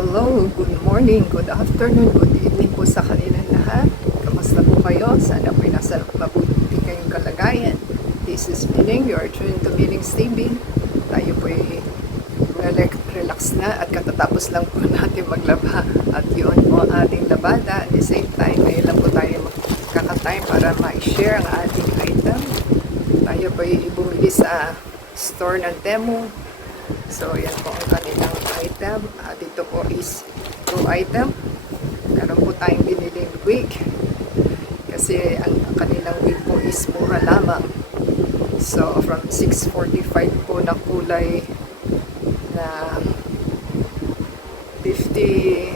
Hello, good morning, good afternoon, good evening po sa kanilang lahat. Kamusta po kayo? Sana po'y nasa mabuti kayong kalagayan. This is Miling, you are tuned to Miling's TV. Tayo po'y relax na at katatapos lang po natin maglaba. At yun po ang ating labada. At the same time, ngayon lang po tayo magkakatime para ma-share ang ating item. Tayo po'y bumili sa store ng Temu. So, yan po ang kanilang item. Dito po is 2 item. Meron po tayong biniling wig. Kasi ang kanilang wig po is mura lamang. So, from 645 po na kulay na 50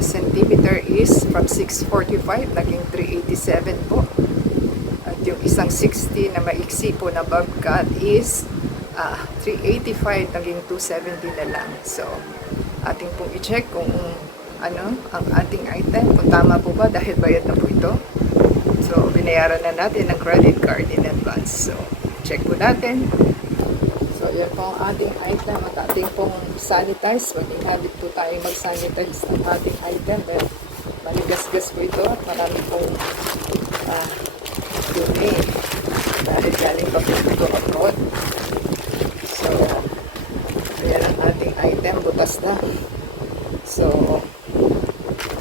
centimeter is from 645 naging 387 po. At yung isang 60 na maiksi po na bob cut is 385 naging 270 na lang. So, ating pong i-check kung ano ang ating item, kung tama po ba dahil bayad na po ito. So, binayaran na natin ng credit card in advance. So, check po natin. So, yan po ang ating item at ating pong sanitize. Maging habit po tayo mag-sanitize ng ating item. Well, maligas-gas po ito at marami pong dumi dahil galing pa po ito abroad. So, ayan ang ating item, butas na. So,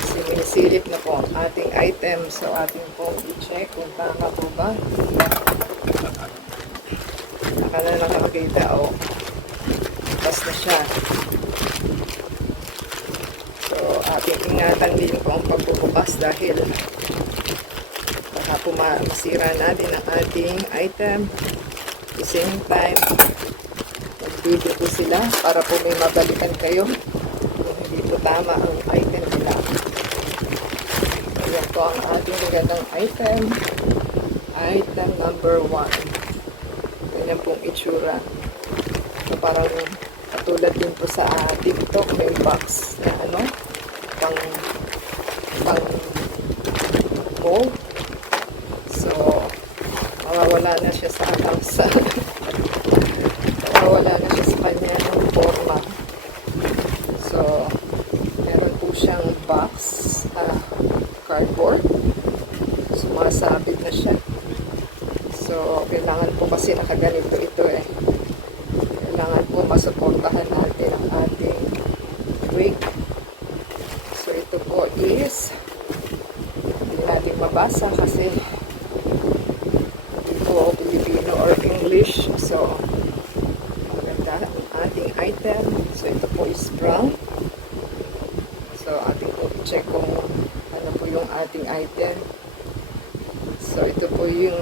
sinisilip na po ang ating item. So, ating pong i-check kung tama po ba. Baka na nakakita, butas na siya. So, ating ingatan din po ang pagbubukas dahil baka po masira natin ang ating item. At the same time, video po sila para po may mabalikan kayo kung hindi po tama ang item nila. Ayan po ang ating magandang item. Item number 1. Ganyan pong itsura. So, parang katulad din po sa TikTok, may box na pang mold. So, mawawala na siya sa wala na siya sa kanyang forma. So, meron po siyang box, cardboard. Sumasabit na siya. So, kailangan po kasi nakaganito ito Kailangan po masuportahan natin ang ating wig. So, ito po is hindi natin mabasa kasi hindi po Filipino or English. So, ating item. So, ito po is brown. So, ating po i-check kung ano po yung ating item. So, ito po yung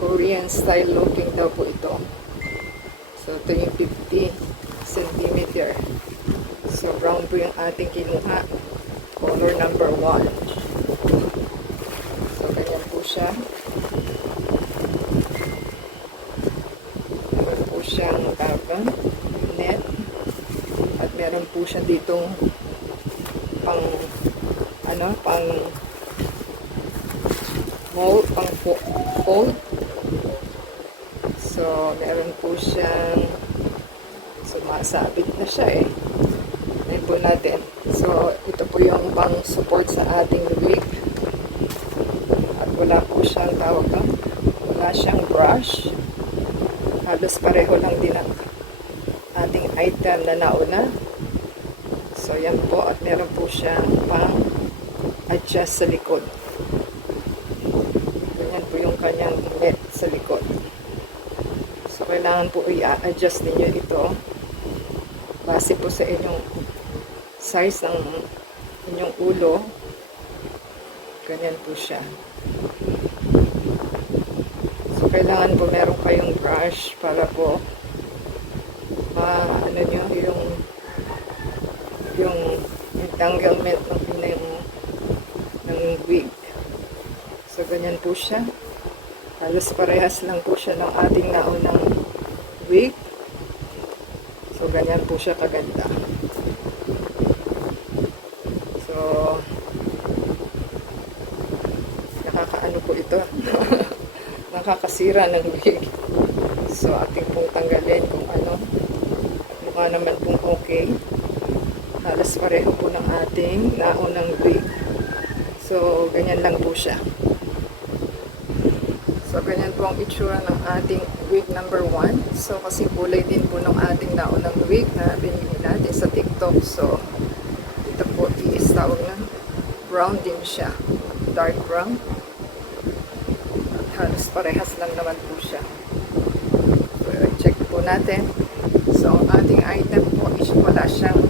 Korean style looking daw po ito. So, ito yung 50 centimeter. So, brown po yung ating kinuha. Color number 1. So, ganyan po siya. Siyang net at meron po siya ditong pang mold, pang fold. So meron po siyang sumasabit na siya Ayan po natin. So ito po yung pang support sa ating wig at wala po siyang wala siyang brush. Halos pareho lang din ang ating item na nauna. So, yan po. At meron po siyang pang-adjust sa likod. Ganyan po yung kanyang net sa likod. So, kailangan po i-adjust ninyo ito base po sa inyong size ng inyong ulo. Ganyan po siya. Kailangan po meron kayong brush para po nyo yung entanglement ng wig. So, ganyan po siya. Halos parehas lang po siya ng ating naunang wig. So, ganyan po siya kaganda. So, nakakaano po ito. Nakakasira ng wig. So, ating pong tanggalin kung ano. Mukha naman pong okay. Halos pareho po ng ating naunang wig. So, ganyan lang po siya. So, ganyan po ang itsura ng ating wig number 1. So, kasi kulay din po ng ating naunang wig na binili natin sa TikTok. So, ito po is tawag na brown din siya. Dark brown. At halos parehas lang naman po siya. So, check po natin. So, ang ating item po is wala siyang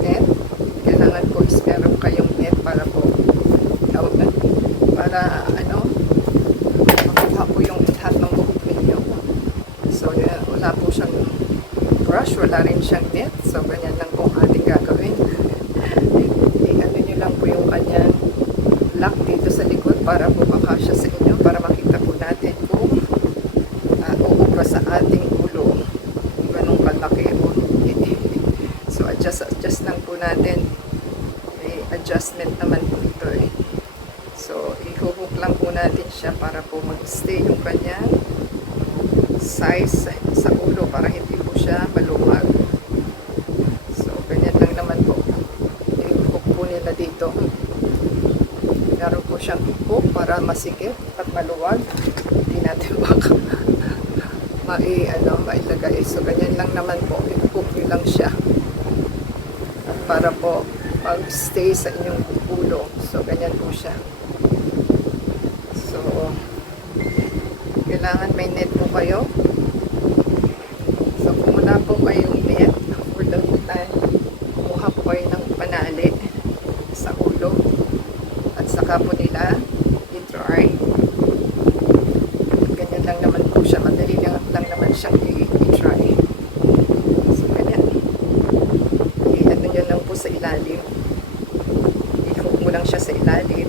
net. Kailangan po is meron kayong net para po tawag na, para makuha po yung lahat ng buhok ninyo. So, wala po siyang brush, wala rin siyang net. So, ganyan lang po ang ating gagawin. I-ano nyo lang po yung kanyang lock dito sa likod para po makasya sa inyo, para makita po natin kung uubra sa ating ulo. Ganun kalaki o hindi. So, adjust lang po natin. May adjustment naman po ito eh. So, ihubok lang po natin siya para po mag-stay yung kanyang size sa ulo para hindi po siya maluwag. So, ganyan lang naman po. Ihubok po nila dito. Meron po siyang hook para masikip at maluwag. Hindi natin mailagay. So, ganyan lang naman po. I-hook nyo lang siya. At para po mag-stay sa inyong ulo. So, ganyan po siya. So, kailangan may net po kayo. So, kung wala po kayong net, for the meantime, kumuha po kayo ng panali sa ulo. At saka po nila i-dry. Ganyan lang naman po siya. Madali lang naman siyang i-dry. So, ganyan. I-ano nyo lang po sa ilalim. I-hook mo lang siya sa ilalim.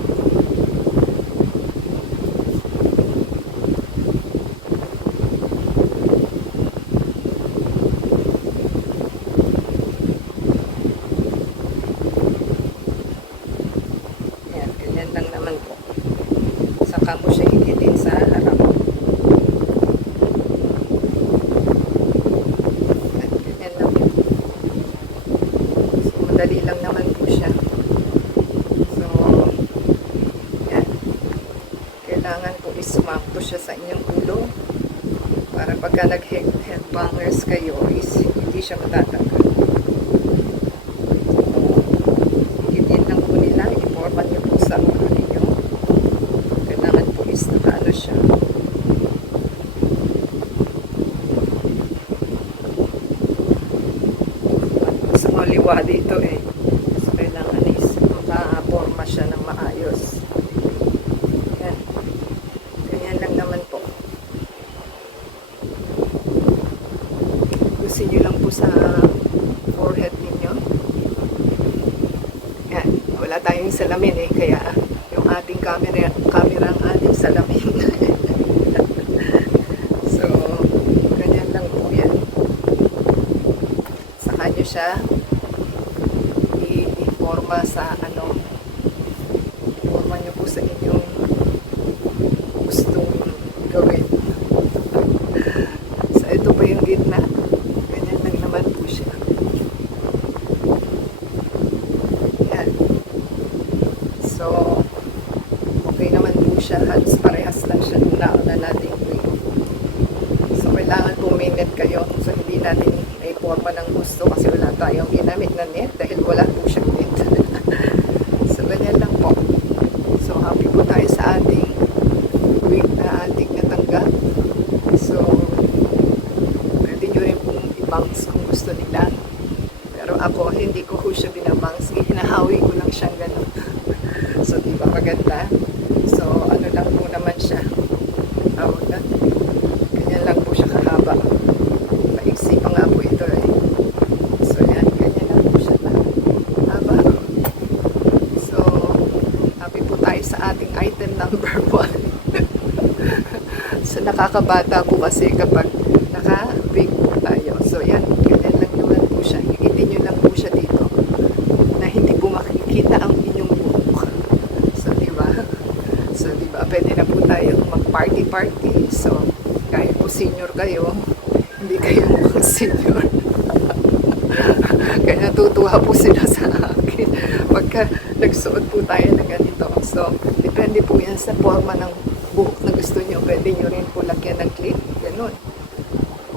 Lang naman po. Saka mo siya higitin sa harap. At ganyan lang po. So, madali lang naman po siya. So, yan. Kailangan po isumako siya sa inyong ulo para pagka nag-headbangers kayo is hindi siya matatanggal. Higitin lang po nila. I-format niyo po sa ulo ninyo. Kailangan po is nakaano siya. Sa maliwa dito eh. So, kailangan is makaporma siya ng maayos. Yan. Ganyan lang naman po. Gusto nyo lang po sa forehead ninyo. Yan. Wala tayong salamin eh. Kaya yung ating camera ang ating salamin. So, ganyan lang po yan. Saka nyo siya i-forma sa forma nyo po sa inyong gustong gawin. So, ito po yung gitna. Ganyan lang naman po siya. Yan. So, okay naman po siya. Halos parehas lang siya nung nauna natin wig. So, kailangan po may net kayo. So, hindi natin ay forma ng gusto kasi wala tayong ginamit na net dahil wala po siyang net. So, ganyan lang po. So, happy po tayo sa ating wig na ating natanggap. So, pwede nyo rin pong i-bounce kung gusto nila. Pero ako, hindi ko siya binabounce. Hinahawi ko lang siyang gano'n. So, di ba maganda? So, ano lang po naman siya. Tawag na. Ganyan lang po siya kahaba. Paiksi pa nga po ito eh. So, yan. Ganyan lang po siya na haba. So, happy po tayo sa ating item number 1. So, nakakabata po kasi kapag naka-wig po tayo. So, yan. Ganyan lang naman po siya. Higitin nyo lang po siya dito na hindi po makikita ang inyong buhok. So, diba? So, diba? Pwede na po tayong mag-party-party. So, kahit po senior kayo, hindi kayo mukhang senior. Kaya natutuwa po sila sa pagka nagsuot po tayo ng ganito. So, depende po yan sa forma ng buhok na gusto nyo. Pwede nyo rin po lagyan ng clip. Ganun.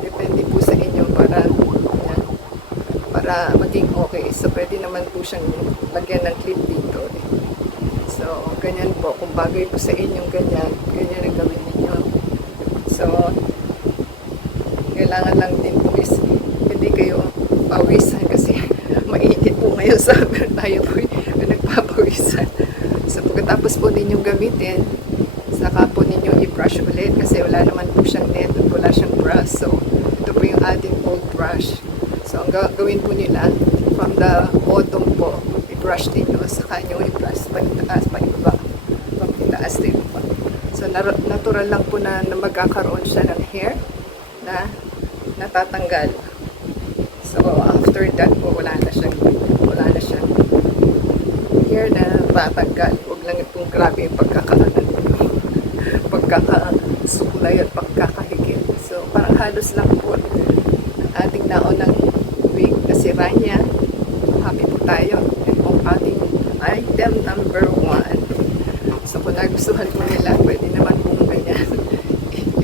Depende po sa inyo para yan, para maging okay. So, pwede naman po siyang lagyan ng clip dito. So, ganyan po. Kung bagay po sa inyong ganyan, ganyan ang gawin ninyo. So, kailangan lang din po is hindi kayo pawisan kasi mainit po ngayon sa tayo po nagpapawisan. So, pagkatapos po ninyong gamitin, saka po ninyong i-brush ulit kasi wala naman po siyang net at wala siyang brush. So, ito po yung ating old brush. So, ang gawin po nila, from the bottom po, i-brush ninyo, saka nyo i-brush pag-itaas, pag-ibaba, pag-itaas din po. So, natural lang po na magkakaroon siya ng hair na natatanggal. So, after that po, wala na siyang hair na natatanggal. Huwag lang itong grabe yung pagkakasukulay at pagkakahigit. So, parang halos lang po ang ating naonang wig na sira niya. Happy po tayo. Yan po ang ating item number 1. So, kung nagustuhan po nila, pwede naman po ganyan.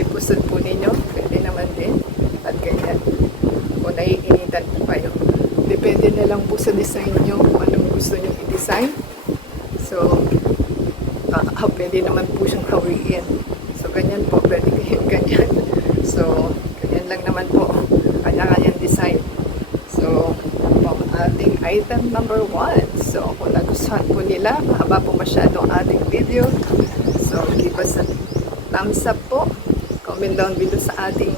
Ipusod po ninyo, pwede naman din. At ganyan. Kung naiinitan po kayo. Depende na lang po sa design nyo kung anong gusto nyo i-design. So, pwede naman po siyang hawiin. So, ganyan po. Pwede ganyan. So, ganyan lang naman po. Kanya-kanyang design. So, ating item number 1. So, kung nagustuhan po nila, mahaba po masyado ang ating video. So, give us a thumbs up po. Comment down below sa ating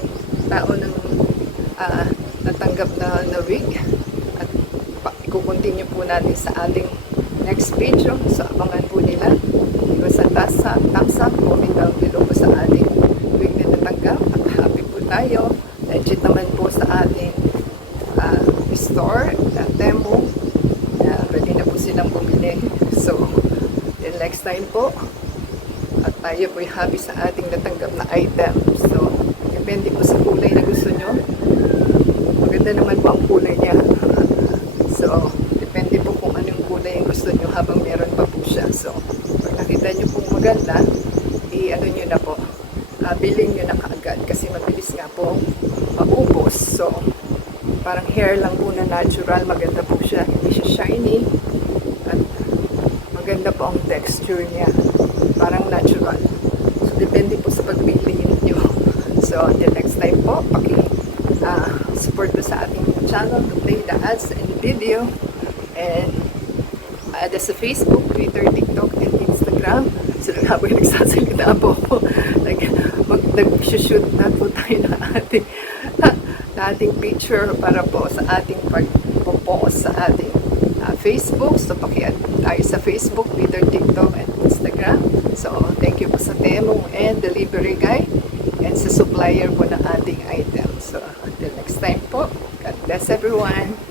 tao ng natanggap na wig. At i-continue po natin sa ating next video. So, abangan po nila. Give us a thumbs up. Comment down below po sa ating wig na natanggap. At happy po tayo. Legit naman po sa ating store, demo. Pwede na po silang bumili. So, till next time po. At tayo po'y happy sa ating natanggap na item. So, depende po sa kulay na gusto nyo. Maganda naman po ang kulay niya. So, depende po kung anong kulay yung gusto nyo habang meron pa po siya. So, pag nakita nyo pong maganda, i-ano nyo na po. Bilhin nyo na kaagad kasi mabilis nga po maubos. So, parang hair lang po na natural. Maganda po siya. Hindi siya shiny. At maganda po ang texture niya. Parang natural. So, depende po sa pagpili niyo. So, until next time po, support po sa ating channel to play the ads and video. And add us sa Facebook, Twitter, TikTok, and Instagram. So, habang nagsasalita po ako, nag-shoot na po tayo na ating picture para po sa ating pag-post sa ating Facebook. So, paki-add tayo sa Facebook, Twitter, TikTok, and Instagram. So, thank you po sa demo and delivery guy and sa supplier po ng ating item. So, until next time po, God bless everyone.